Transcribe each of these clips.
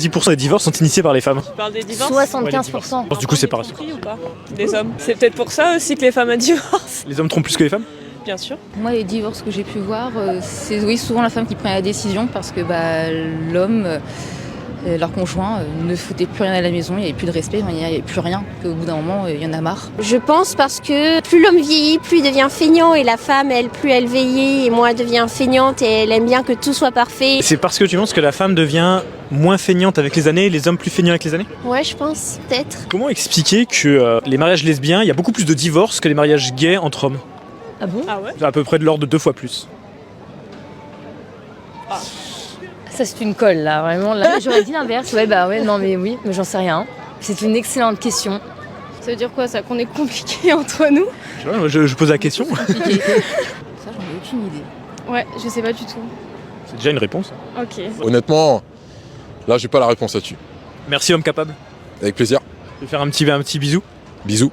10% des divorces sont initiés par les femmes. Tu parles des divorces? 75%. Du coup, c'est pas ça. Ou pas des hommes. C'est peut-être pour ça aussi que les femmes divorcent. Les hommes trompent plus que les femmes? Bien sûr. Moi, les divorces que j'ai pu voir, c'est oui, souvent la femme qui prend la décision parce que l'homme, leur conjoint, ne foutait plus rien à la maison, il n'y avait plus de respect, il n'y avait plus rien, qu'au bout d'un moment, il y en a marre. Je pense parce que plus l'homme vieillit, plus il devient feignant et la femme, elle, plus elle vieillit et moins elle devient feignante et elle aime bien que tout soit parfait. C'est parce que tu penses que la femme devient moins feignante avec les années et les hommes plus feignants avec les années? Ouais, je pense, peut-être. Comment expliquer que les mariages lesbiens, il y a beaucoup plus de divorces que les mariages gays entre hommes? Ah bon? Ah ouais? C'est à peu près de l'ordre de 2 fois plus. Ça c'est une colle là, vraiment là. J'aurais dit l'inverse, non mais oui, mais j'en sais rien. C'est une excellente question. Ça veut dire quoi ça? Qu'on est compliqué entre nous? Tu vois, moi, je pose la question. Ça, j'en ai aucune idée. Ouais, je sais pas du tout. C'est déjà une réponse. Ok. Honnêtement, là j'ai pas la réponse là-dessus. Merci homme capable. Avec plaisir. Je vais faire un petit bisou. Bisous.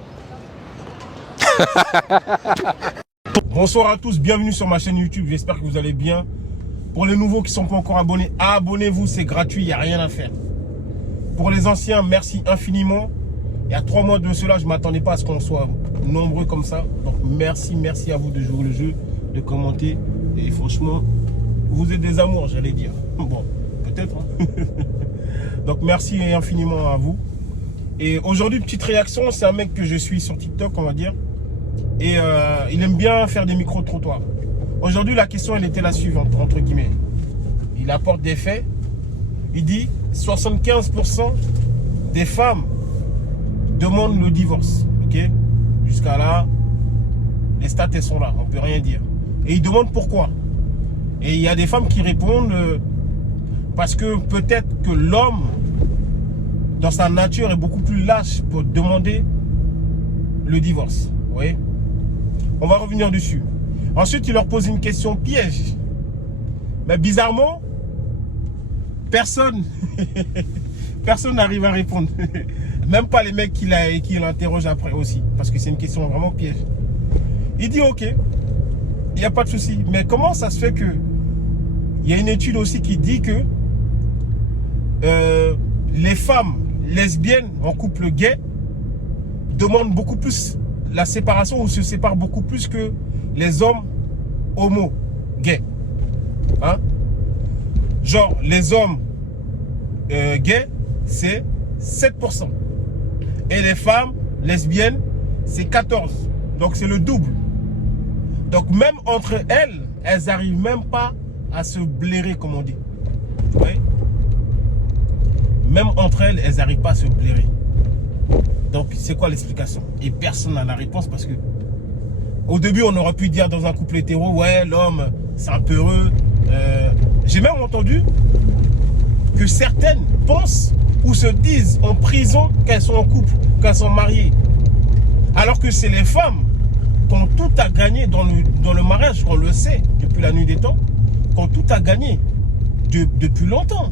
Bonsoir à tous, bienvenue sur ma chaîne YouTube, j'espère que vous allez bien. Pour les nouveaux qui ne sont pas encore abonnés, abonnez-vous, c'est gratuit, il n'y a rien à faire. Pour les anciens, merci infiniment. Il y a 3 mois de cela, je ne m'attendais pas à ce qu'on soit nombreux comme ça. Donc merci à vous de jouer le jeu, de commenter. Et franchement, vous êtes des amours, j'allais dire. Bon, peut-être. Hein. Donc merci infiniment à vous. Et aujourd'hui, petite réaction, c'est un mec que je suis sur TikTok, on va dire. Et il aime bien faire des micro-trottoirs. Aujourd'hui, la question, elle était la suivante, entre guillemets. Il apporte des faits. Il dit 75% des femmes demandent le divorce. Ok? Jusqu'à là, les stats, elles sont là. On ne peut rien dire. Et il demande pourquoi. Et il y a des femmes qui répondent parce que peut-être que l'homme, dans sa nature, est beaucoup plus lâche pour demander le divorce. Vous voyez? On va revenir dessus. Ensuite, il leur pose une question piège. Mais bizarrement, personne n'arrive à répondre. Même pas les mecs qui l'interrogent après aussi. Parce que c'est une question vraiment piège. Il dit ok, il n'y a pas de souci. Mais comment ça se fait que... Il y a une étude aussi qui dit que les femmes lesbiennes en couple gay demandent beaucoup plus la séparation ou se séparent beaucoup plus que les hommes homo gays. Hein? Genre, les hommes gays, c'est 7%. Et les femmes lesbiennes, c'est 14%. Donc, c'est le double. Donc, même entre elles, elles n'arrivent même pas à se blairer, comme on dit. Vous voyez? Même entre elles, elles n'arrivent pas à se blairer. Donc, c'est quoi l'explication? Et personne n'a la réponse parce que au début, on aurait pu dire dans un couple hétéro, ouais, l'homme, c'est un peu heureux. J'ai même entendu que certaines pensent ou se disent en prison qu'elles sont en couple, qu'elles sont mariées. Alors que c'est les femmes qui ont tout à gagner dans le mariage, on le sait depuis la nuit des temps, qui ont tout à gagner depuis longtemps.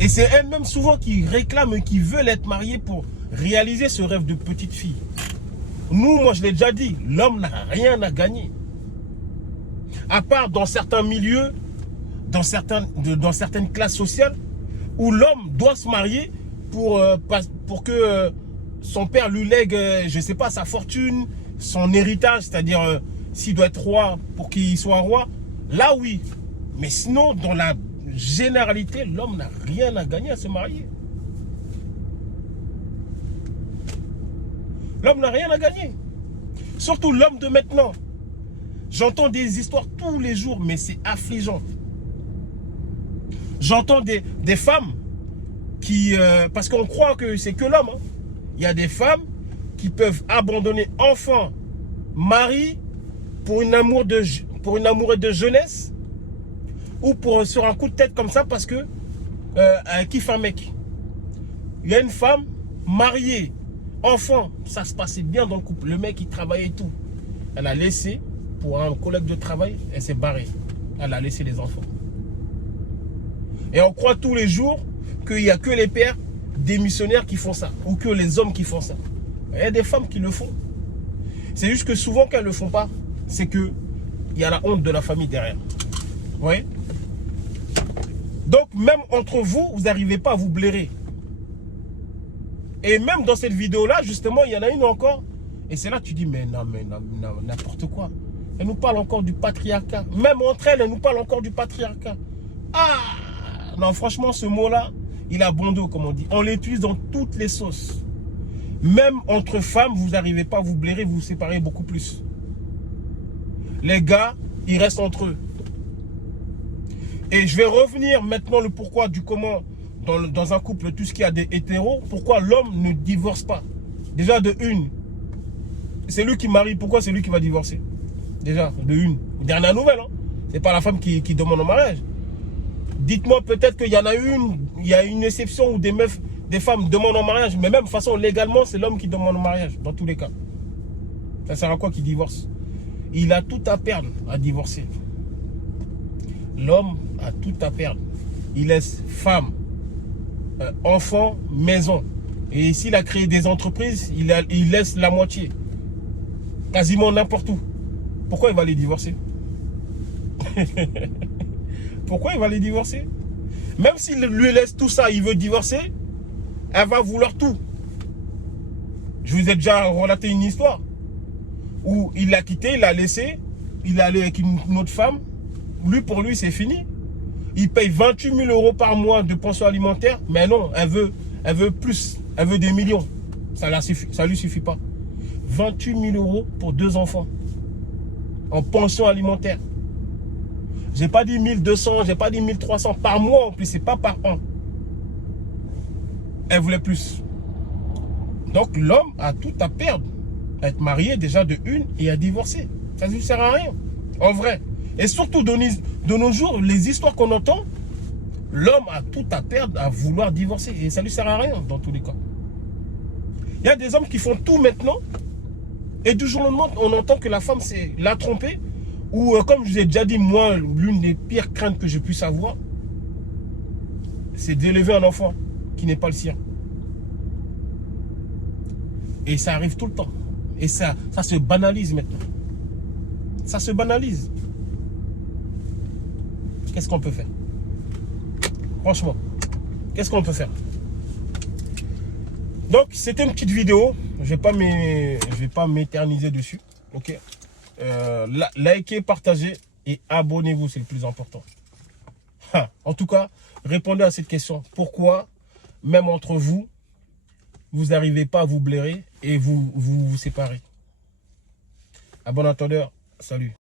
Et c'est elles-mêmes souvent qui réclament et qui veulent être mariées pour réaliser ce rêve de petite fille. Nous, moi je l'ai déjà dit, l'homme n'a rien à gagner. À part dans certains milieux, dans certaines classes sociales, où l'homme doit se marier pour que son père lui lègue, je ne sais pas, sa fortune, son héritage, c'est-à-dire s'il doit être roi pour qu'il soit roi, là oui. Mais sinon, dans la généralité, l'homme n'a rien à gagner à se marier. L'homme n'a rien à gagner. Surtout l'homme de maintenant. J'entends des histoires tous les jours, mais c'est affligeant. J'entends des femmes qui... parce qu'on croit que c'est que l'homme. Hein. Il y a des femmes qui peuvent abandonner enfant, mari, pour une amourette de jeunesse, ou sur un coup de tête comme ça parce que elle kiffe un mec. Il y a une femme mariée, enfant, ça se passait bien dans le couple. Le mec, il travaillait et tout. Elle a laissé pour un collègue de travail, elle s'est barrée. Elle a laissé les enfants. Et on croit tous les jours qu'il n'y a que les pères démissionnaires qui font ça. Ou que les hommes qui font ça. Il y a des femmes qui le font. C'est juste que souvent, qu'elles ne le font pas, c'est qu'il y a la honte de la famille derrière. Vous voyez? Donc, même entre vous, vous n'arrivez pas à vous blairer. Et même dans cette vidéo-là, justement, il y en a une encore. Et c'est là que tu dis, mais non, n'importe quoi. Elle nous parle encore du patriarcat. Même entre elles, elle nous parle encore du patriarcat. Ah! Non, franchement, ce mot-là, il a bon dos, comme on dit. On l'utilise dans toutes les sauces. Même entre femmes, vous n'arrivez pas à vous blairer, vous vous séparez beaucoup plus. Les gars, ils restent entre eux. Et je vais revenir maintenant le pourquoi du comment dans un couple, tout ce qu'il y a des hétéros, pourquoi l'homme ne divorce pas. Déjà de une, c'est lui qui marie, pourquoi c'est lui qui va divorcer? Déjà, de une. Dernière nouvelle, hein. C'est pas la femme qui demande en mariage. Dites-moi peut-être qu'il y en a une, il y a une exception où des femmes demandent en mariage, mais même de façon légalement, c'est l'homme qui demande en mariage, dans tous les cas. Ça sert à quoi qu'il divorce? Il a tout à perdre à divorcer. L'homme a tout à perdre. Il laisse femme, enfant, maison. Et s'il a créé des entreprises, il laisse la moitié. Quasiment n'importe où. Pourquoi il va les divorcer? Pourquoi il va les divorcer? Même s'il lui laisse tout ça, il veut divorcer, elle va vouloir tout. Je vous ai déjà relaté une histoire où il l'a quitté, il l'a laissé, il est allé avec une autre femme. Lui, pour lui, c'est fini. Il paye 28 000 € par mois de pension alimentaire, mais non, elle veut plus, elle veut des millions. Ça lui suffit pas. 28 000 € pour 2 enfants en pension alimentaire. J'ai pas dit 1200, j'ai pas dit 1300 par mois en plus, c'est pas par an. Elle voulait plus. Donc l'homme a tout à perdre. À être marié déjà de une et à divorcer. Ça ne lui sert à rien. En vrai. Et surtout de nos jours, les histoires qu'on entend, l'homme a tout à perdre à vouloir divorcer. Et ça ne lui sert à rien dans tous les cas. Il y a des hommes qui font tout maintenant. Et du jour au lendemain, on entend que la femme l'a trompé. Ou comme je vous ai déjà dit, moi, l'une des pires craintes que je puisse avoir, c'est d'élever un enfant qui n'est pas le sien. Et ça arrive tout le temps. Et ça se banalise maintenant. Ça se banalise. Qu'est-ce qu'on peut faire? Franchement, qu'est-ce qu'on peut faire? Donc, c'était une petite vidéo. Je vais pas m'éterniser dessus. Ok. Likez, partagez et abonnez-vous, c'est le plus important. En tout cas, répondez à cette question. Pourquoi, même entre vous, vous n'arrivez pas à vous blairer et vous séparez? À bon entendeur, salut.